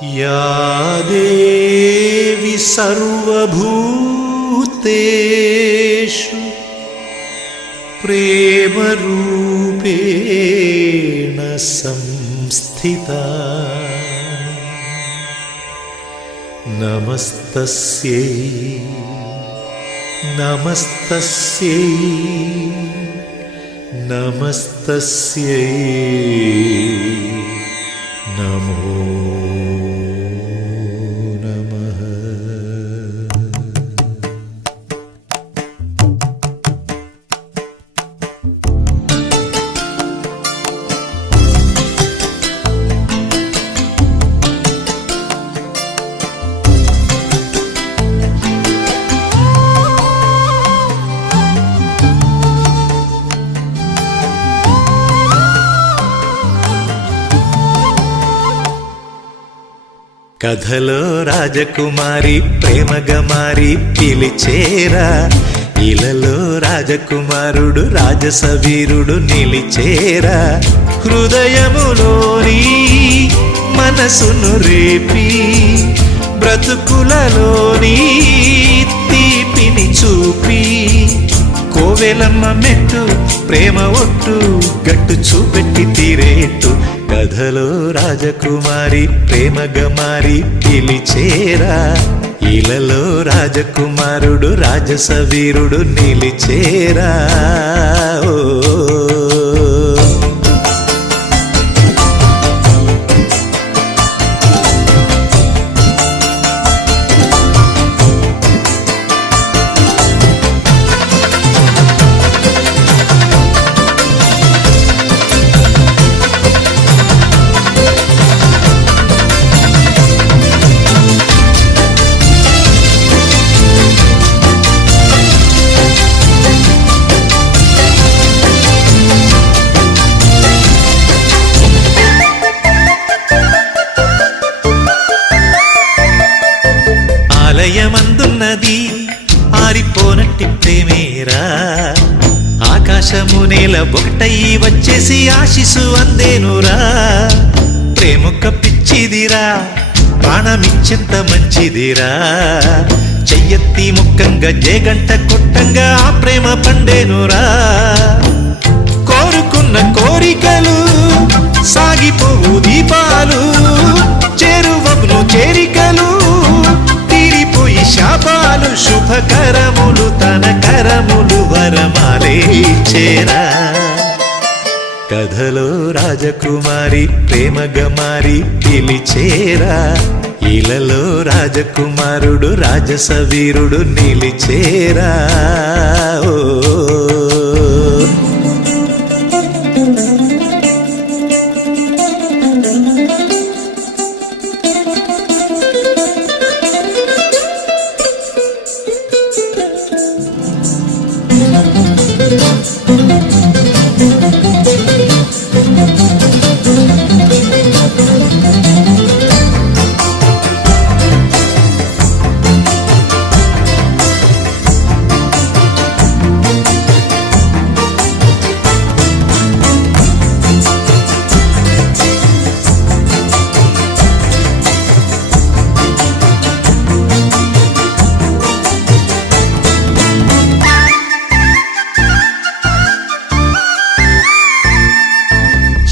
या देवी सर्वभूतेषु प्रेमरूपेण संस्थिता नमस्तस्यै नमस्तस्यै नमस्तस्यै नमो नमः। కథలో రాజకుమారి ప్రేమగా మారి పిలిచేరా, ఇలలో రాజకుమారుడు రాజసవీరుడు నిలిచేరా. హృదయములోని మనసును రేపి బ్రతుకులలోని తీపిని చూపి కోవెలమ్మ మెట్టు ప్రేమ ఒట్టు గట్టు చూపెట్టి తీరేట్టు. కథలో రాజకుమారి ప్రేమగా మారి పిలిచేరా, ఇలలో రాజకుమారుడు రాజసవీరుడు నిలిచేరా. ఓ ఆలయమందున్నది ఆరిపోనట్టి ప్రేమేరా, ఆకాశము నేల ఒకటయ్యి వచ్చేసి ఆశిసు అందేనురా. ప్రేమొక్క పిచ్చిదిరా, ప్రాణమిచ్చెంత మంచిదిరా. చెయ్యెత్తి ముక్కంగా జేగంట కొట్టంగా ఆ ప్రేమ పండేనురా. కోరుకున్న కోరికలు సాగిపోవు దీపాలు, చేరువను చేరికలు తీరిపోయి శాపాలు. శుభకరములు తన కరములు వరమాలే చేరా. కథలో రాజకుమారి ప్రేమగా మారి పిలిచేరా, ఇలలో రాజకుమారుడు రాజసవీరుడు నిలిచేరా. ఓ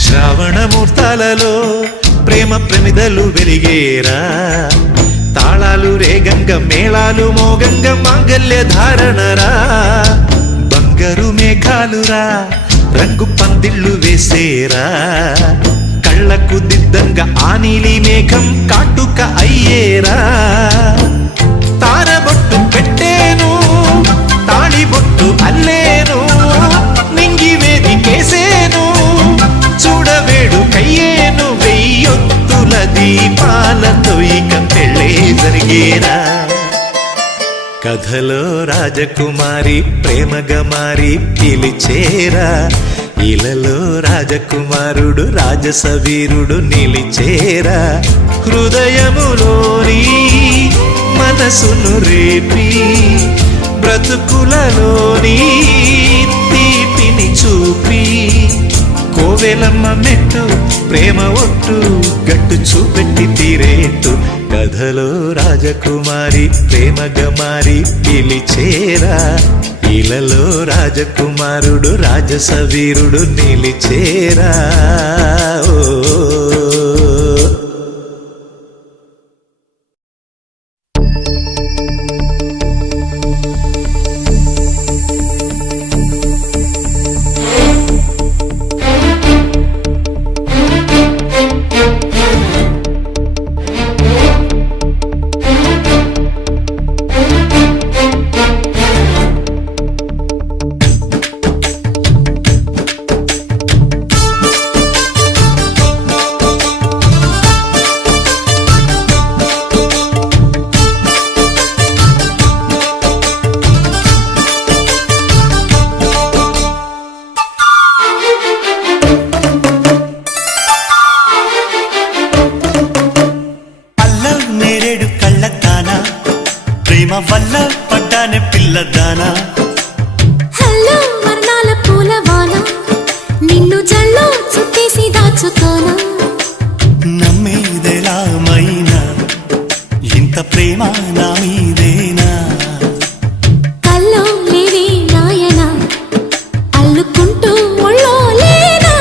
శ్రావణమూర్తాలలో ప్రేమ ప్రమిదలు వెలిగేరా. తాళాలు రేగంగ మేళాలు మోగంగ మాంగల్య ధారణరా. బంగారు మేఘాలురా రంగు పందిళ్ళు వేసేరా. కళ్ళకు దిద్దంగా ఆ నీలి మేఘం కాటుక అయ్యేరా. తారబొట్టు పెట్టేను తాళిబొట్టు అల్లేను, నింగి వేదికేసేను చూడవేడు కయ్యేను. వెయ్యొత్తుల దీపాలతో ఇక పెళ్ళే జరిగేరా. కథలో రాజకుమారి ప్రేమగా మారి పిలిచేరా, ఇలలో రాజకుమారుడు రాజసవీరుడు నిలిచేరా. హృదయములోని మనసును రేపి బ్రతుకులలోని తీపిని చూపి కోవెలమ్మ మెట్టు ప్రేమ ఒట్టు గట్టు చూపెట్టి తీరే కథలో రాజకుమారి ప్రేమగా మారి పిలిచేరా, ఇలలో రాజకుమారుడు రాజసవీరుడు నిలిచేరా. ఓ వల్ల పడ్డానే పిల్లదానా, హలో వర్ణాల పూలవాన, నిన్ను జల్లో చుట్టేసి దాచుకోనా. నమ్మేదెలా మైనా ఇంత ప్రేమ నా మీదేనా, కల్లో లేవే నాయనా అల్లుకుంటూ ఒళ్ళో లేనా.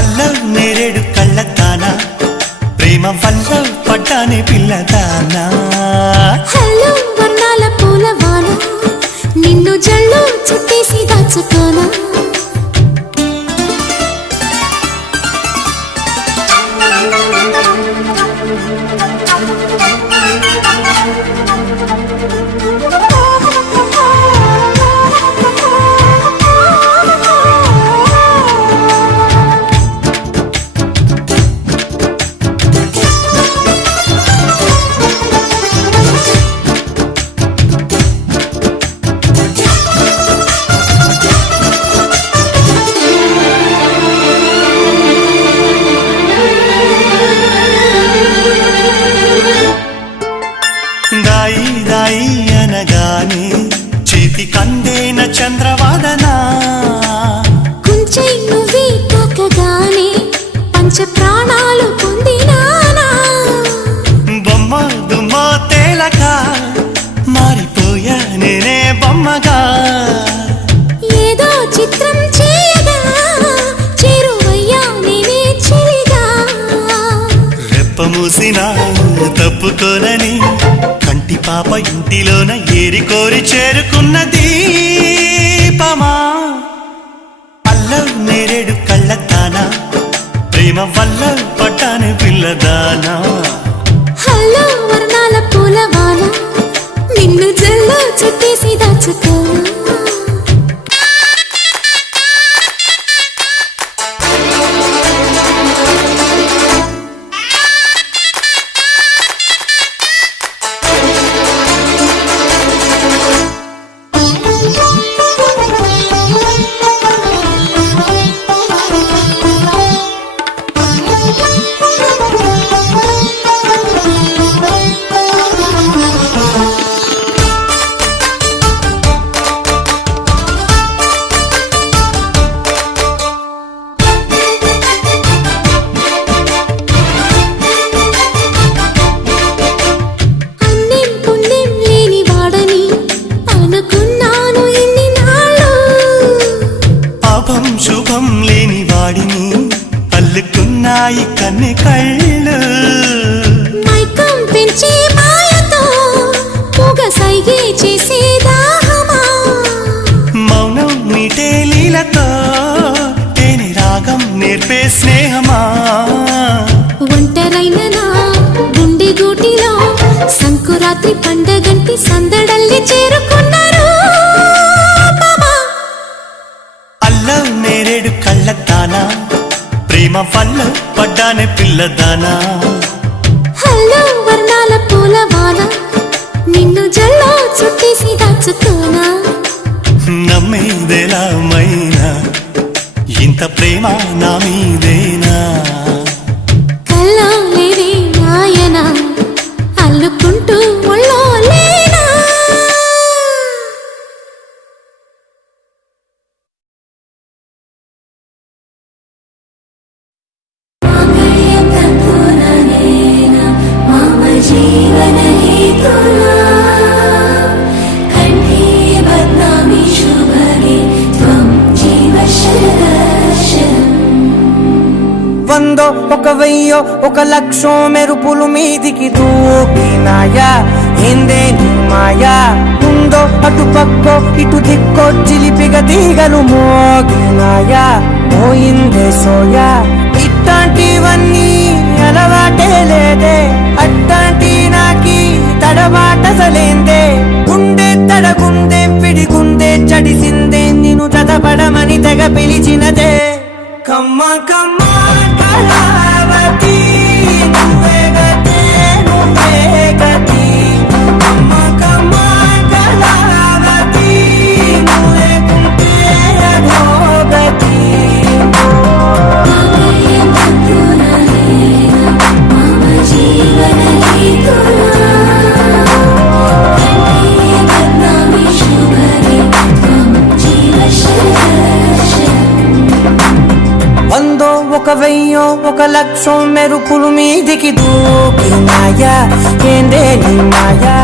అల్ల నేరేడు కళ్ళతానా, ప్రేమ వల్ల పడ్డానే పిల్లదానా. హలో వర్ణాల పూలవాన, నిన్ను జల్లో చుట్టేసి దాచుకోనా. దాయి దాయి అనగానే చేతి కందేన చంద్రవాదనా, కొంచెం నువ్వే తాకగానే పంచ ప్రాణాలు పొందినానా. బొమ్మ దుమ్మ తేలక మారిపోయా నేనే బొమ్మగా, ఏదో చిత్రం చేయగా చేరువయ్యా నేనే చిలిగా. రెప్ప మూసిన తప్పుకోనని కంటి పాప ఇంటిలోన ఏరి కోరి చేరుకున్న దీపమా. అల్ల నేరేడు కళ్ళతానా, ప్రేమ వల్ల పట్టానే పిల్లదానా. హలో వర్ణాల పూలవాన, నిన్ను జల్లో చుట్టేసి దాచుకోనా. అన్నేం పుణ్యం లేని వాడని అనుకున్నాను ఇన్ని నాళ్ళు. పాపం శుభం లేని వాడిని అల్లుకున్నాయి కన్నె కళ్ళు. మైకం పెంచే మాయతో పొగ సైగే చేసే దాహమా. మౌనం మీటే లీలతో తేనె రాగం నేర్పే స్నేహమా. ఒంటరైన నా గుండె గూటిలో సంకురాత్రి పండగంటి సందడల్లి చేరుకున్నారు. అల్ల నేరేడు కళ్ళతానా, ప్రేమ వల్ల పడ్డానే పిల్లదానా. హలో వర్ణాల పూలవాన, నిన్ను జల్లో చుట్టేసి దాచుకోనా. నమ్మేదెలా మైనా ఇంత ప్రేమ నా మీదేనా, కల్లో లేవే నాయనా అల్లుకుంటూ ఒళ్ళో లేనా. మాంగళ్యం తంతుననేన మమ ఒక వెయ్యో ఒక లక్షో మెరుపులు మీదికి దూకినాయా ఏందే నీ మాయా ఉందో అటు పక్కో ఇటు దిక్కో చిలిపిగ తీగలు మోగినాయా పోయిందే సోయా ఇట్లాంటివన్నీ అలవాటే లేదే అట్లాంటి నాకి తడబాటసలేందే గుండె తడగుందే విడిగుందే చడిసిందే నిన్ను చదపడమని తెగ పిలిచినదే కమ్మ కమ్మ కళావతి నువ్వే గతే నువ్వే గతి కమ్మ కమ్మ కళావతి నువ్వే కుంటే అధోగతి వందో ఒక వెయ్యో ఒక లక్షో మెరుపులు మీదికి దూకినాయా ఏందే నీ మాయా